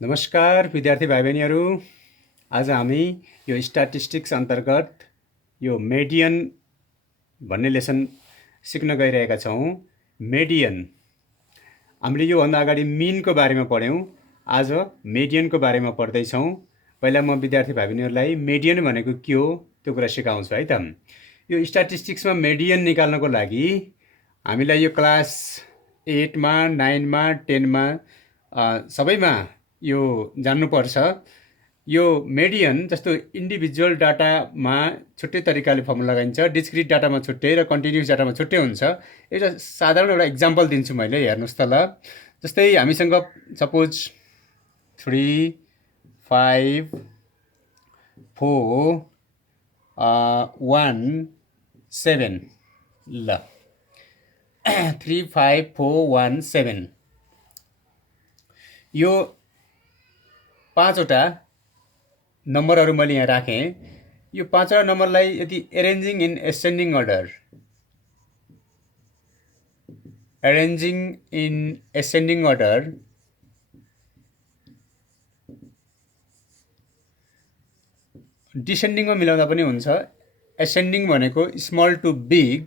नमस्कार विद्यार्थी भाइ बहिनीहरू। आज हामी यो स्ट्याटिस्टिक्स अन्तर्गत यो मेडियन भन्ने लेसन सिक्न गइरहेका छौँ। मेडियन हामीले योभन्दा अगाडि मिनको बारेमा पढ्यौँ, आज मेडियनको बारेमा पढ्दैछौँ। पहिला म विद्यार्थी भाइ बहिनीहरूलाई मेडियन भनेको के हो त्यो कुरा सिकाउँछु है त। यो स्ट्याटिस्टिक्समा मेडियन निकाल्नको लागि हामीलाई यो क्लास 8मा 9मा 10मा सबैमा यो जान्नुपर्छ। यो मेडियन जस्तो इन्डिभिजुअल डाटामा छुट्टै तरिकाले फर्मुला लगाइन्छ, डिस्क्रिट डाटामा छुट्टै र कन्टिन्युस डाटामा छुट्टै हुन्छ। एउटा साधारण एउटा इक्जाम्पल दिन्छु मैले, हेर्नुहोस् त ल। जस्तै हामीसँग सपोज 3 5 4 1 7 ल 3 5 4 1 7 यो पाँचवटा नम्बरहरू मैले यहाँ राखेँ। यो पाँचवटा नम्बरलाई यदि एरेन्जिङ इन एसेन्डिङ अर्डर, डिसेन्डिङमा मिलाउँदा पनि हुन्छ। एसेन्डिङ भनेको स्मल टु बिग,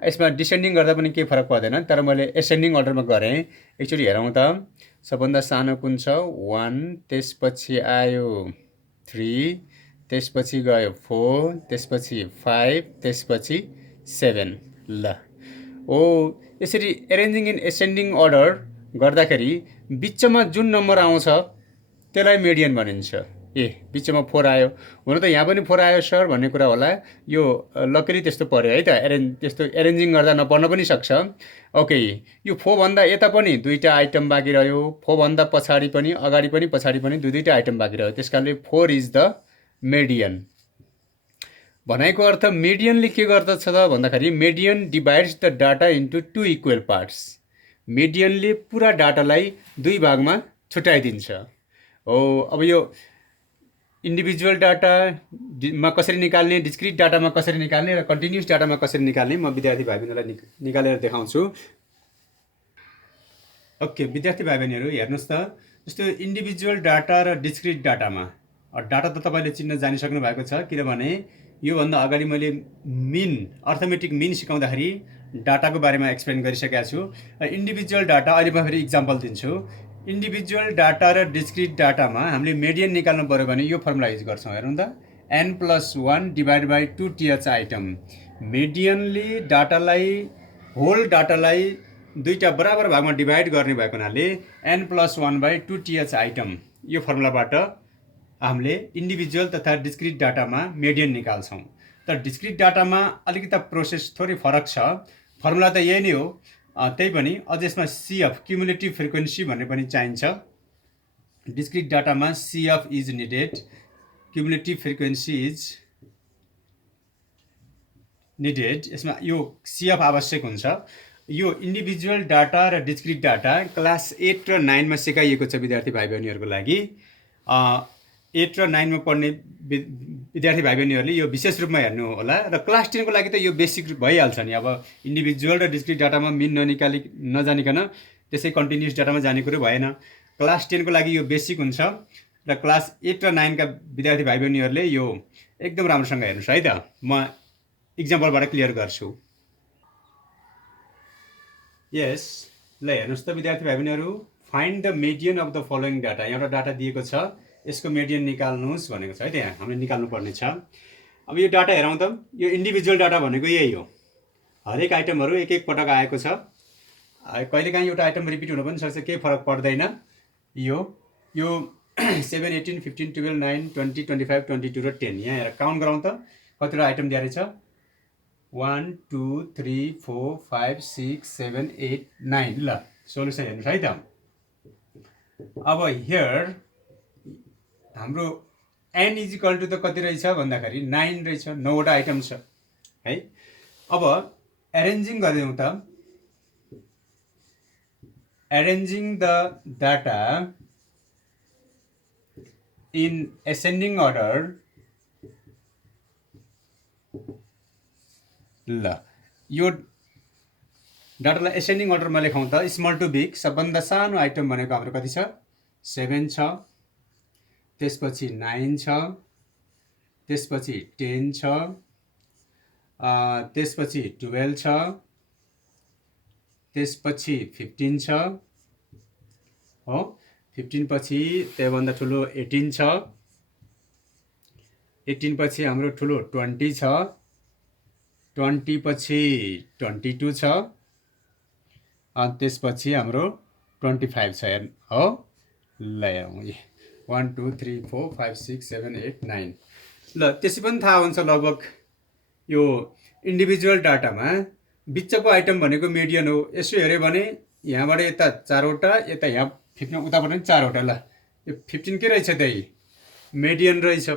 यसमा डिसेन्डिङ गर्दा पनि केही फरक पर्दैन, तर मैले एसेन्डिङ अर्डरमा गरेँ। एकचोटि हेरौँ त, सबभन्दा सानो कुन छ 1, त्यसपछि आयो 3, त्यसपछि गयो 4, त्यसपछि 5, त्यसपछि 7 ल। यसरी एरेन्जिङ इन एसेन्डिङ अर्डर गर्दाखेरि बिचमा जुन नम्बर आउँछ त्यसलाई मेडियन भनिन्छ। बिचमा 4 आयो, हुन त यहाँ पनि 4 आयो सर भन्ने कुरा होला। यो लकिली त्यस्तो पर्यो है त, त्यस्तो एरेन्जिङ गर्दा नपर्न पनि सक्छ। ओके, यो 4 भन्दा यता पनि दुईटा आइटम बाँकी रह्यो, 4 भन्दा पछाडि पनि अगाडि पनि पछाडि पनि दुईटा आइटम बाँकी रह्यो, त्यसकारणले 4 इज द मेडियन। भनाइको अर्थ मेडियनले के गर्दछ त भन्दाखेरि median divides the data into 2 equal parts. मेडियनले पुरा डाटालाई दुई भागमा छुट्याइदिन्छ। अब यो इन्डिभिजुअल डाटामा कसरी निकाल्ने, डिस्क्रिट डाटामा कसरी निकाल्ने र कन्टिन्युस डाटामा कसरी निकाल्ने म विद्यार्थी भाइ बहिनीलाई निकालेर देखाउँछु। ओके विद्यार्थी भाइ बहिनीहरू हेर्नुहोस् त, जस्तो इन्डिभिजुअल डाटा र डिस्क्रिट डाटामा डाटा त तपाईँले चिन्न जानिसक्नु भएको छ, किनभने योभन्दा अगाडि मैले मिन, अर्थमेटिक मिन सिकाउँदाखेरि डाटाको बारेमा एक्सप्लेन गरिसकेको छु। इन्डिभिजुअल डाटा अहिले म फेरि इक्जाम्पल दिन्छु। इन्डिभिजुअल डाटा र डिस्क्रिट डाटामा हामीले मेडियन निकाल्नु पऱ्यो भने यो फर्मुला युज गर्छौँ। हेरौँ त, n+1 divide by 2 th item. मेडियनले होल डाटालाई दुईटा बराबर भागमा डिभाइड गर्ने भएको हुनाले n+1 बाई 2 th आइटम, यो फर्मुलाबाट हामीले इन्डिभिजुअल तथा डिस्क्रिट डाटामा मेडियन निकाल्छौँ। तर डिस्क्रिट डाटामा अलिकति प्रोसेस थोरै फरक छ, फर्मुला त यही नै हो, त्यही पनि अझ यसमा CF क्युमुलेटिभ फ्रिक्वेन्सी भन्ने पनि चाहिन्छ। डिस्क्रिट डाटामा CF is needed, cumulative frequency is needed, यसमा यो CF आवश्यक हुन्छ। यो इन्डिभिजुअल डाटा र डिस्क्रिट डाटा क्लास 8 र 9मा सिकाइएको छ विद्यार्थी भाइ बहिनीहरूको लागि। 8 र 9मा पढ्ने विद्यार्थी भाइ बहिनीहरूले यो विशेष रूपमा हेर्नु होला, र क्लास 10को लागि त यो बेसिक भइहाल्छ नि। अब इन्डिभिजुअल र डिस्क्रिट डाटामा मिन नजानिकन त्यसै कन्टिन्युस डाटामा जाने कुरो भएन। क्लास 10को लागि यो बेसिक हुन्छ, र क्लास 8 र 9का विद्यार्थी भाइ बहिनीहरूले यो एकदम राम्रोसँग हेर्नुहोस् है त। म इक्जाम्पलबाट क्लियर गर्छु। यस ल हेर्नुहोस् त विद्यार्थी भाइ बहिनीहरू, find the median of the following data. यहाँबाट डाटा दिएको छ, यसको मेडियन निकाल्नुहोस् भनेको छ है त। यहाँ हामीले निकाल्नु पर्ने छ। अब यो डाटा हेरौँ त, यो इन्डिभिजुअल डाटा भनेको यही हो, हरेक आइटमहरू एक एक पटक आएको छ। कहिलेकाहीँ एउटा आइटम रिपिट हुन पनि सक्छ, केही फरक पर्दैन। यो 7 18 15 12 9 20 25 22 र 10, यहाँ हेरेर काउन्ट गरौँ त कतिवटा आइटम दिएर छ। 1 2 3 4 5 6 7 8 9 ल। सोल्युसन हेर्नुहोस् है त। अब हियर हाम्रो n इजिकल टु त कति रहेछ भन्दाखेरि 9 रहेछ, 9वटा आइटम छ है। अब एरेन्जिङ गरिदिउँ त, arranging the data in ascending order ल। यो डाटालाई एसेन्डिङ अर्डरमा लेखाउँ त, स्मल टु बिग, सबभन्दा सानो आइटम भनेको हाम्रो कति छ 7 छ, त्यसपछि 9 छ, त्यसपछि 10 छ, त्यसपछि 12 छ, त्यसपछि 15 छ हो, 15 पछि त्योभन्दा ठुलो 18 छ, 18 पछि हाम्रो ठुलो 20 छ, 20 पछि 22 छ, अनि त्यसपछि हाम्रो 25 छ हो। ल हेरौँ 1 2 3 4 5 6 7 8 9। ल त्यसै पनि थाहा हुन्छ लगभग यो इन्डिभिजुअल डाटामा बिचको आइटम भनेको मिडियन हो। यसो हेऱ्यो भने यहाँबाट यता 4वटा, यता यहाँ 15 उताबाट पनि 4वटा। ल यो 15 के रहेछ त्यही मिडियन रहेछ,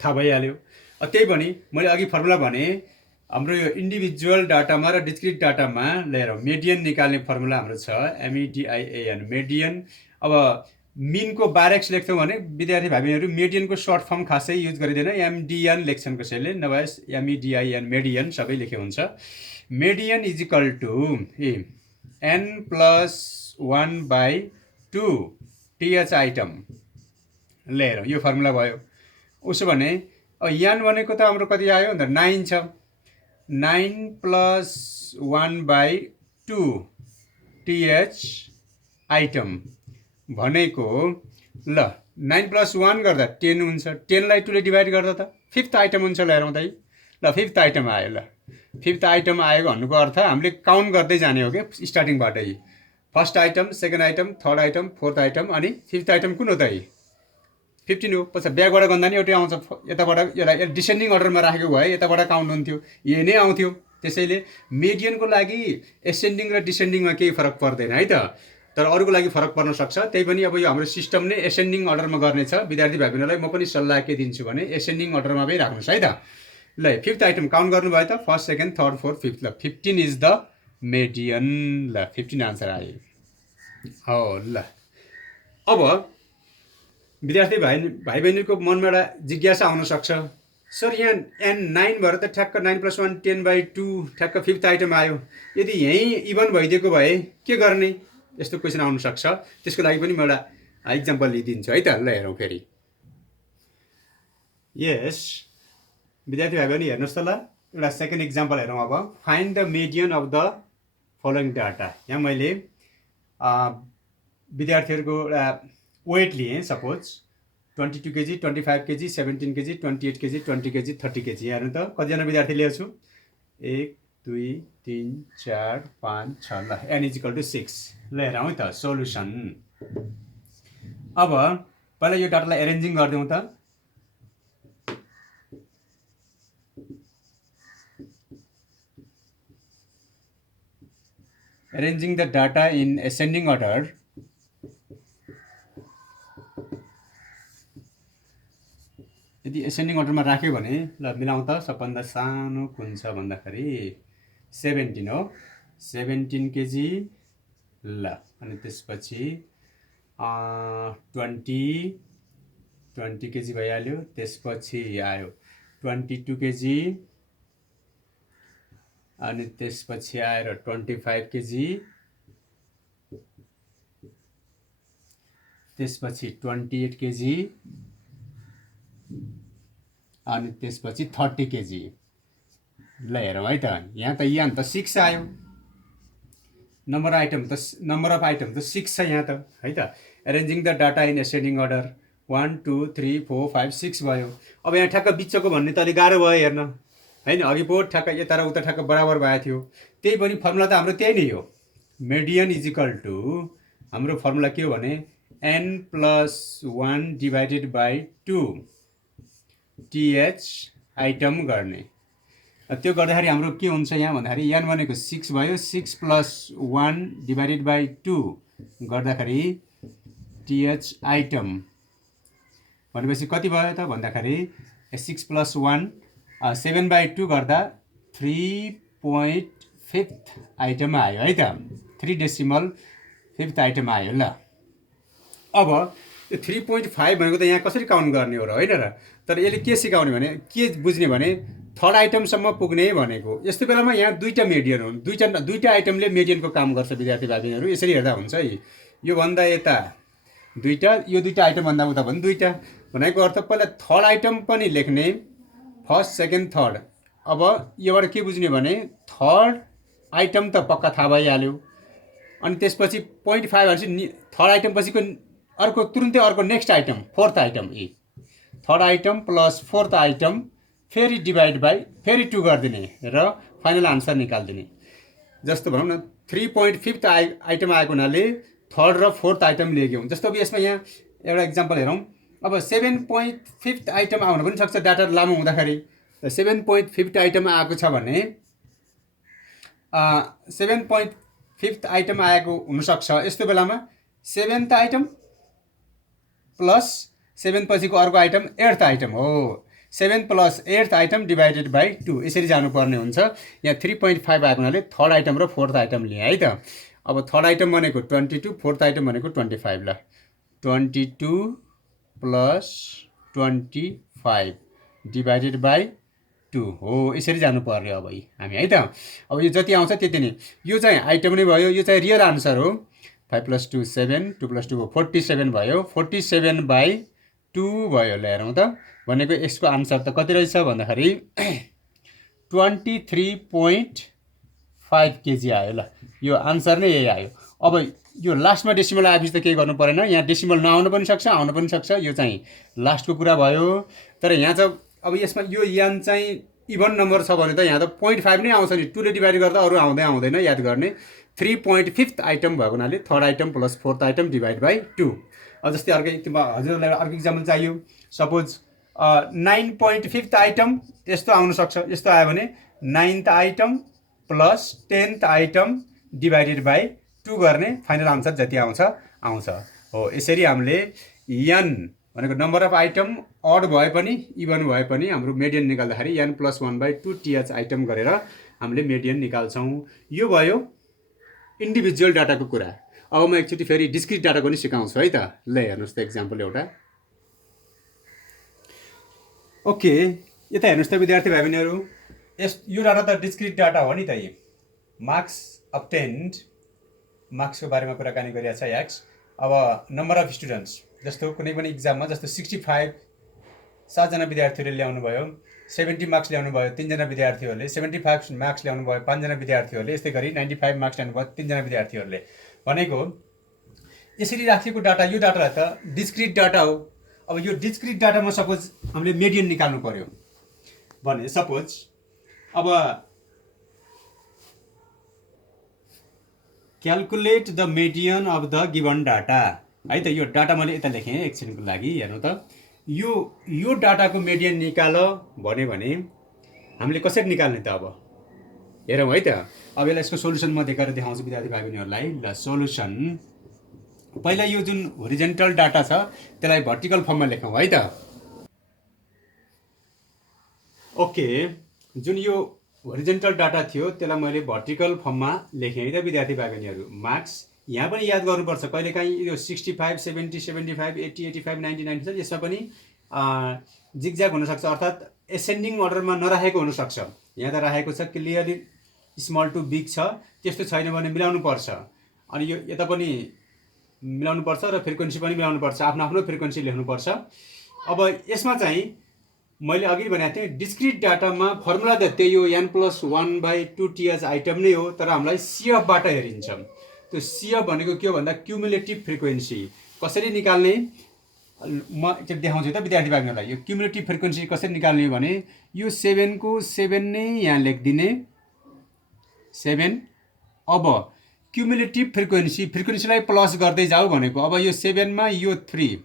थाहा भइहाल्यो। त्यही पनि मैले अघि फर्मुला भने हाम्रो यो इन्डिभिजुअल डाटामा र डिस्क्रिट डाटामा लिएर मिडियन निकाल्ने फर्मुला हाम्रो छ MEDIAN मिडियन। अब मिनको 12x लेख्छौँ भने विद्यार्थी भाइबहिनीहरू मिडियनको सर्ट फर्म खासै युज गरिँदैन, MDN लेख्छन् कसैले, नभए MEDIAN मिडियन सबै लेखे हुन्छ। Median is equal to n+1/2 TH item लिएर यो फर्मुला भयो। उसो भने यान भनेको त हाम्रो कति आयो भन्दा 9 छ, 9+1/2 TH आइटम भनेको ल 9+1 गर्दा 10 हुन्छ, 10लाई 2 ले डिभाइड गर्दा त 5th आइटम हुन्छ। ल हेरौँ त ल 5th आइटम आयो। ल 5th आइटम आएको भन्नुको अर्थ हामीले काउन्ट गर्दै जाने हो कि स्टार्टिङबाटै, first item, second item, third item, fourth item, अनि 5th आइटम कुन हो त 15 हो। पछि ब्याकबाट गर्दा नि एउटै आउँछ, यताबाट यसलाई डिसेन्डिङ अर्डरमा राखेको भए यताबाट काउन्ट हुन्थ्यो, यही नै आउँथ्यो। त्यसैले मिडियनको लागि एसेन्डिङ र डिसेन्डिङमा केही फरक पर्दैन है त, तर अरूको लागि फरक पर्न सक्छ। त्यही पनि अब यो हाम्रो सिस्टम नै एसेन्डिङ अर्डरमा गर्नेछ। विद्यार्थी भाइबहिनीलाई म पनि सल्लाह के दिन्छु भने एसेन्डिङ अर्डरमा पनि राख्नुहोस् है त। ल 5th आइटम काउन्ट गर्नुभयो त, first, second, third, fourth, 5th। ल 15 इज द मिडियन। ल 15 आन्सर आयो हो। ल अब विद्यार्थी भाइबहिनीको मनमा एउटा जिज्ञासा आउन सक्छ, सर यहाँ n9 भएर त ठ्याक्क 9+1 10/2 ठ्याक्क 5th आइटम आयो, यदि यहीँ इभन भइदिएको भए के गर्ने, यस्तो क्वेसन आउन सक्छ। त्यसको लागि पनि म एउटा इक्जाम्पल लिइदिन्छु है त। ल हेरौँ फेरि। यस विद्यार्थी भाइबहिनी हेर्नुहोस् त। ल एउटा सेकेन्ड इक्जाम्पल हेरौँ। अब find the median of the following data. यहाँ मैले विद्यार्थीहरूको एउटा वेट लिएँ, suppose 22 kg, 25 kg, 17 kg, 28 kg, 20 kg, 30 kg। हेर्नु त कतिजना विद्यार्थी लिएको छु, 1 2 3 4 5 6। ल n = 6। ल हेरौँ है त सोल्युसन। अब पहिला यो डाटालाई एरेन्जिङ गरिदिउँ त। Arranging the data in ascending order. यदि एसेन्डिङ अर्डरमा राख्यो भने ल मिलाउँ त। सबभन्दा सानो कुन छ भन्दाखेरि 17 हो, 17 kg। ल अनि त्यसपछि 20 kg भइहाल्यो। त्यसपछि आयो 22 kg, अनि त्यसपछि आएर 25 kg, त्यसपछि 28 kg, अनि त्यसपछि 30 kg। ल हेरौँ है त। यहाँ त यान त 6 आयो, नम्बर अफ आइटम त 6 छ यहाँ त है त। Arranging the data in ascending order 1 2 3 4 5 6 भयो। अब यहाँ ठ्याक्क बिचको भन्ने त अलिक गाह्रो भयो हेर्न होइन। अघि पो ठ्याक्क यता र उता ठ्याक्क बराबर भएको थियो। त्यही पनि फर्मुला त हाम्रो त्यही नै हो। मिडियन इज इक्वल टु हाम्रो फर्मुला के हो भने n+1/2 TH आइटम गर्ने। त्यो गर्दाखेरि हाम्रो के हुन्छ यहाँ भन्दाखेरि यान भनेको 6 भयो, 6+1/2 गर्दाखेरि TH आइटम भनेपछि कति भयो त भन्दाखेरि 6+1 7/2 गर्दा 3.5th आइटम आयो है त। 3.5th आइटम आयो। ल अब यो 3.5 भनेको त यहाँ कसरी काउन्ट गर्ने हो र होइन र। तर यसले के सिकाउने भने के बुझ्ने भने थर्ड आइटमसम्म पुग्ने भनेको। यस्तो बेलामा यहाँ दुईवटा मिडियन हुन्, दुईवटा आइटमले मिडियनको काम गर्छ विद्यार्थी भाइबहिनीहरू। यसरी हेर्दा हुन्छ है। योभन्दा यता दुईटा, यो दुईटा आइटम भन्दा उता पनि दुईटा भनेको अर्थ पहिला थर्ड आइटम पनि लेख्ने, फर्स्ट सेकेन्ड थर्ड। अब योबाट के बुझ्ने भने थर्ड आइटम त पक्का थाहा भइहाल्यो, अनि त्यसपछि 0.5 भनेपछि थर्ड आइटम पछिको अर्को तुरुन्तै अर्को next item fourth item, third item plus fourth item फेरि डिभाइड बाई फेरि 2 गरिदिने र फाइनल आन्सर निकालिदिने। जस्तो भनौँ न 3.5 आइटम आएको हुनाले थर्ड र फोर्थ आइटम लेख्यौँ। जस्तो अब यसमा यहाँ एउटा इक्जाम्पल हेरौँ। अब 7.5 आइटम आउन पनि सक्छ डाटा लामो हुँदाखेरि। 7.5 आइटम आएको छ भने 7.5 आइटम आएको हुनसक्छ। यस्तो बेलामा 7th आइटम प्लस 7 पछिको अर्को आइटम 8th आइटम हो। 7 plus 8th item divided by 2 यसरी जानुपर्ने हुन्छ। यहाँ 3.5 आएको हुनाले थर्ड आइटम र फोर्थ आइटम लिएँ है त। अब थर्ड आइटम भनेको 22, फोर्थ आइटम भनेको 25। ल 22 प्लस 25 डिभाइडेड बाई 2 हो, यसरी जानु पर्यो अब हामी है त। अब यो जति आउँछ त्यति नै, यो चाहिँ आइटम नै भयो, यो चाहिँ रियल आन्सर हो। 5 + 2 7, 2 + 2 47 भयो, 47/2 भयो। ल हेरौँ त, भनेको यसको आन्सर त कति रहेछ भन्दाखेरि 23.5 केजी आयो। ल यो आन्सर नै यही आयो। अब यो लास्टमा डेसिमल आएपछि त केही गर्नु परेन, यहाँ डेसिमल नआउनु पनि सक्छ, आउनु पनि सक्छ, यो चाहिँ लास्टको कुरा भयो। तर यहाँ चाहिँ अब यसमा यो यान चाहिँ इभन नम्बर छ भने त यहाँ त 0.5 नै आउँछ नि, 2 ले डिभाइड गर्दा अरू आउँदैन याद गर्ने। 3.5 आइटम भएको हुनाले third item plus fourth item divide by 2। अब जस्तै हजुरलाई अर्को इक्जाम्पल चाहियो। सपोज 9.5 आइटम यस्तो आउन सक्छ। यस्तो आयो भने 9th item plus 10th item divided by 2 गर्ने, फाइनल आन्सर जति आउँछ हो। यसरी हामीले n भनेको नम्बर अफ आइटम अड भए पनि इभन भए पनि हाम्रो मेडियन निकाल्दाखेरि n + 1/2 th आइटम गरेर हामीले मेडियन निकाल्छौँ। यो भयो इन्डिभिजुअल डाटाको कुरा। अब म एकचोटि फेरि डिस्क्रिट डाटाको पनि सिकाउँछु है त। ल हेर्नुहोस् त इक्जाम्पल एउटा। ओके, यता हेर्नुहोस् त विद्यार्थी भाइ बहिनीहरू, यो डाटा त डिस्क्रिट डाटा हो नि त। यी मार्क्स अब्टेन्ड, मार्क्सको बारेमा कुराकानी गरिरहेको छ एक्स। अब नम्बर अफ स्टुडेन्ट्स, जस्तो कुनै पनि इक्जाममा जस्तो 65 7जना विद्यार्थीहरूले ल्याउनु भयो, 70 मार्क्स ल्याउनु भयो 3जना विद्यार्थीहरूले, 75 मार्क्स ल्याउनु भयो 5जना विद्यार्थीहरूले, यस्तै गरी 95 मार्क्स ल्याउनु भयो 3जना विद्यार्थीहरूले। भनेको यसरी राखिएको डाटा, यो डाटा त डिस्क्रिट डाटा हो। अब यो डिस्क्रिट डाटामा सपोज हामीले मेडियन निकाल्नु पर्यो भने, सपोज अब calculate the median of the given data है त। यो डाटा मैले यता लेखेँ एकछिनको लागि, हेर्नु त। यो डाटाको मेडियन निकाल भने हामीले कसरी निकाल्ने त? अब हेरौँ है त। अब यसलाई यसको सोल्युसन म देखाउँछु विद्यार्थी भाइ बहिनीहरूलाई। ल सोल्युसन, पहिला यो जुन होरिजेन्टल डाटा छ त्यसलाई भर्टिकल फर्ममा लेखौँ है त। ओके, जुन यो होरिजेन्टल डाटा थियो त्यसलाई मैले भर्टिकल फर्ममा लेखेँ है त विद्यार्थी भाइ बहिनीहरू। मार्क्स यहाँ पनि याद गर्नुपर्छ, कहिलेकाहीँ यो 65 70 75 80 85 90 90 छ, यसमा पनि जिगज्याग हुनसक्छ, अर्थात् एसेन्डिङ अर्डरमा नराखेको हुनसक्छ। यहाँ त राखेको छ क्लियरली स्मल टु बिग छ, त्यस्तो छैन भने मिलाउनु पर्छ। अनि यो यता पनि मिलाउनु पर्छ र फ्रिक्वेन्सी पनि मिलाउनु पर्छ, आफ्नो आफ्नो फ्रिक्वेन्सी लेख्नुपर्छ। अब यसमा चाहिँ मैले अघि भनेको थिएँ डिस्क्रिट डाटामा फर्मुला त त्यही हो, n + 1/2 th आइटम नै हो, तर हामीलाई CF-बाट हेरिन्छ। त्यो CF भनेको के हो भन्दा क्युमुलेटिभ फ्रिक्वेन्सी। कसरी निकाल्ने म एकचोटि देखाउँछु त विद्यार्थी भाइहरूलाई। यो क्युमुलेटिभ फ्रिक्वेन्सी कसरी निकाल्ने भने यो 7 को 7 नै यहाँ लेखिदिने 7। अब क्युमुलेटिभ फ्रिक्वेन्सीलाई प्लस गर्दै जाऊ भनेको, अब यो 7 मा यो 3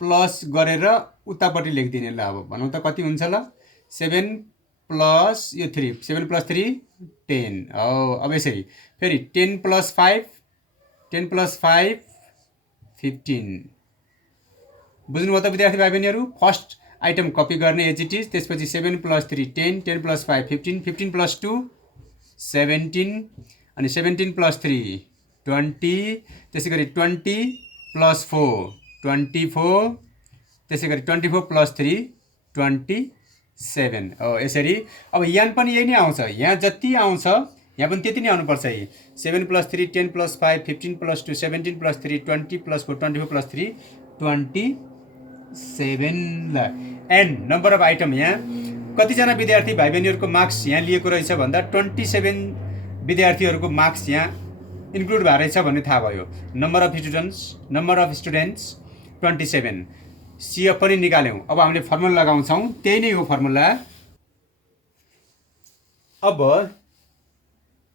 प्लस गरेर उतापट्टि लेखिदिने। ल अब भनौँ त कति हुन्छ। ल 7 प्लस यो 3, 7 + 3 10 हो। अब यसरी फेरि 10 + 5 10 + 5 15। बुझ्नुभयो त विद्यार्थी भाइ बहिनीहरू? फर्स्ट आइटम कपी गर्ने एज इट इज, त्यसपछि 7 + 3 10, 10 + 5 15, 15 + 2 17, अनि 17 + 3 20, त्यसै गरी 20 + 4 24, त्यसै गरी 24 + 3 27 हो। यसरी अब यहाँ पनि यही नै आउँछ, यहाँ जति आउँछ यहाँ पनि त्यति नै आउनुपर्छ है। 7 + 3 10 + 5 15 + 2 17 + 3 20 + 4 24 + 3 27 ल। एन्ड नम्बर अफ आइटम यहाँ कतिजना विद्यार्थी भाइ बहिनीहरूको मार्क्स यहाँ लिएको रहेछ भन्दा 27 विद्यार्थीहरूको मार्क्स यहाँ इन्क्लुड भएको रहेछ भन्ने थाहा भयो। Number of students 27। सिएफ पनि निकाल्यौँ। अब हामीले फर्मुला लगाउँछौँ, त्यही नै हो फर्मुला। अब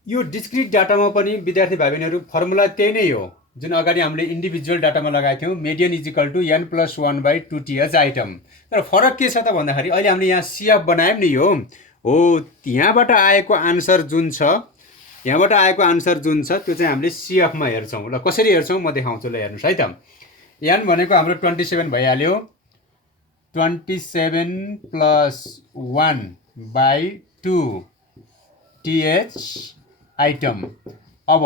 यो डिस्क्रिट डाटामा पनि विद्यार्थी भाइ बहिनीहरू फर्मुला त्यही नै हो जुन अगाडि हामीले इन्डिभिजुअल डाटामा लगाएको थियौँ। Median is equal to n+1/2th item. तर फरक के छ त भन्दाखेरि अहिले हामीले यहाँ सिएफ बनायौँ नि यो हो, यहाँबाट आएको आन्सर जुन छ त्यो चाहिँ हामीले सिएफमा हेर्छौँ। ल कसरी हेर्छौँ म देखाउँछु, ल हेर्नुहोस् है त। n भनेको हाम्रो 27 भइहाल्यो, 27 + 1/2th आइटम। अब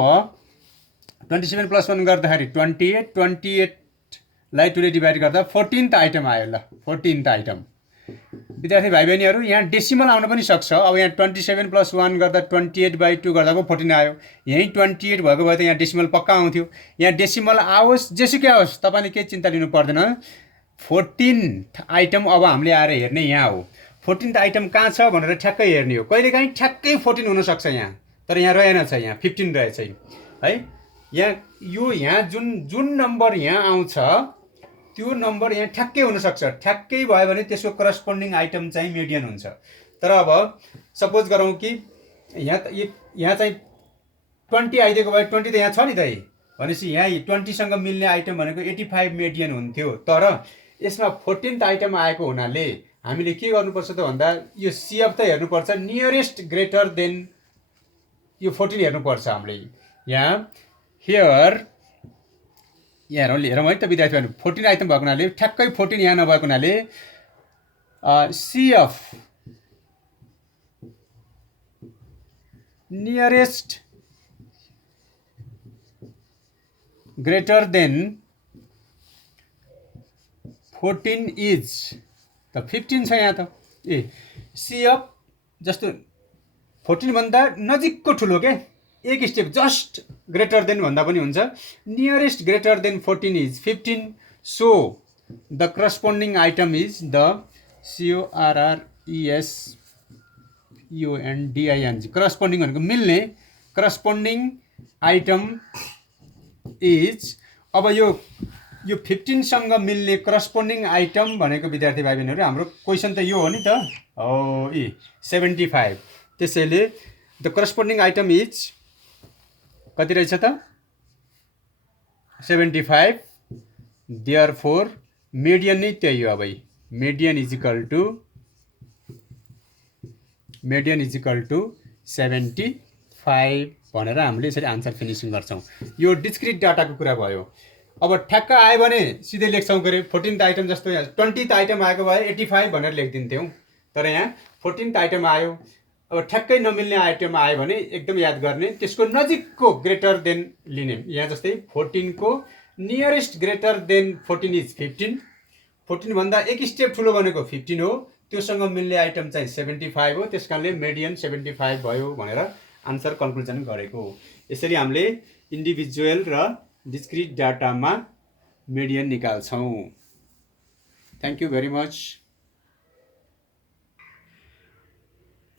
27 + 1 गर्दाखेरि 28 लाई 2 ले डिभाइड गर्दा 14th आइटम आयो। ल 14th आइटम। विद्यार्थी भाइ बहिनीहरू यहाँ डेसिमल आउन पनि सक्छ। अब यहाँ 27 + 1 गर्दा 28/2 गर्दा पो 14 आयो। यहीँ 28 भएको भए त यहाँ डेसिमल पक्का आउँथ्यो। यहाँ डेसिमल आओस् जेसुकै आओस् तपाईँले केही चिन्ता लिनु पर्दैन। 14th आइटम अब हामीले आएर हेर्ने यहाँ हो। 14th आइटम कहाँ छ भनेर ठ्याक्कै हेर्ने हो। कहिलेकाहीँ ठ्याक्कै 14 हुनसक्छ यहाँ, तर यहाँ रहेनछ, यहाँ 15 रहेछ है। यहाँ जुन नम्बर यहाँ आउँछ त्यो नम्बर यहाँ ठ्याक्कै हुनसक्छ। ठ्याक्कै भयो भने त्यसको करस्पोन्डिङ आइटम चाहिँ मिडियन हुन्छ। तर अब सपोज गरौँ कि यहाँ चाहिँ 20 आइदिएको भए 20 त यहाँ छ नि त, भनेपछि यहाँ 20सँग मिल्ने आइटम भनेको 85 मिडियन हुन्थ्यो। तर यसमा 14th आइटम आएको हुनाले हामीले के गर्नुपर्छ त भन्दा यो सिएफ त हेर्नुपर्छ, नियरेस्ट ग्रेटर देन यो 14 हेर्नुपर्छ हामीले। यहाँ हेरौँ है त विद्यार्थीहरू। 14 आइटम भएको हुनाले ठ्याक्कै 14 यहाँ नभएको हुनाले सिएफ नियरेस्ट ग्रेटर देन 14 इज त 15 छ यहाँ त। सिएफ जस्तो 14 भन्दा नजिकको ठुलो के, एक स्टेप जस्ट ग्रेटर देन भन्दा पनि हुन्छ। Nearest greater than 14 is 15। So the corresponding item is the CORRESPONDING। Corresponding भनेको मिल्ने, करस्पोन्डिङ आइटम इज। अब यो 15सँग मिल्ने करस्पोन्डिङ आइटम भनेको विद्यार्थी भाइ बहिनीहरू हाम्रो क्वेसन त यो हो नि त, 75। त्यसैले द करस्पोन्डिङ आइटम इज कति रहेछ त 75। देयरफोर मिडियन नै त्यही हो। अब मिडियन इज इक्वल टु 75 भनेर हामीले यसरी आन्सर फिनिसिङ गर्छौँ। यो डिस्क्रिट डाटाको कुरा भयो। अब ठ्याक्क आयो भने सिधै लेख्छौँ के अरे 14th आइटम जस्तो यहाँ 20th आइटम आएको भए 85 भनेर लेखिदिन्थ्यौँ। तर यहाँ 14th आइटम आयो। अब ठ्याक्कै नमिल्ने आइटम आयो भने एकदम याद गर्ने, त्यसको नजिकको ग्रेटर देन लिने। यहाँ जस्तै 14 को नियरेस्ट ग्रेटर देन 14 इज 15। 14 भन्दा एक स्टेप ठुलो भनेको 15 हो। त्योसँग मिल्ने आइटम चाहिँ 75 हो। त्यस कारणले मिडियन 75 भयो भनेर आन्सर कन्क्लुजन गरेको। यसरी हामीले इन्डिभिजुअल र डिस्क्रिट डाटामा मिडियन निकाल्छौँ। Thank you very much.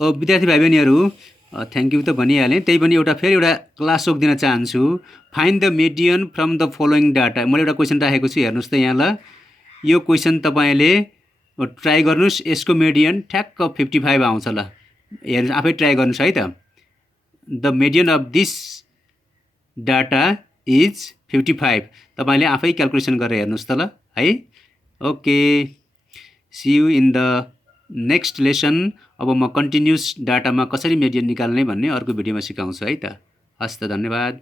विद्यार्थी भाइ बहिनीहरू थ्याङ्क यू त भनिहालेँ, त्यही पनि फेरि एउटा क्लास वर्क दिन चाहन्छु। Find the median from the following data. मैले एउटा क्वेसन राखेको छु, हेर्नुहोस् त यहाँ। ल यो क्वेसन तपाईँले ट्राई गर्नुहोस्, यसको मिडियन ठ्याक्क 55 आउँछ। ल हेर्नुहोस्, आफै ट्राई गर्नुहोस् है त। The median of this data is 55। तपाईँले आफै क्यालकुलेसन गरेर हेर्नुहोस् त ल है। Okay, see you in the next lesson. अब म कन्टिन्युस डाटामा कसरी मिडियन निकाल्ने भन्ने अर्को भिडियोमा सिकाउँछु है त। हस् त, धन्यवाद।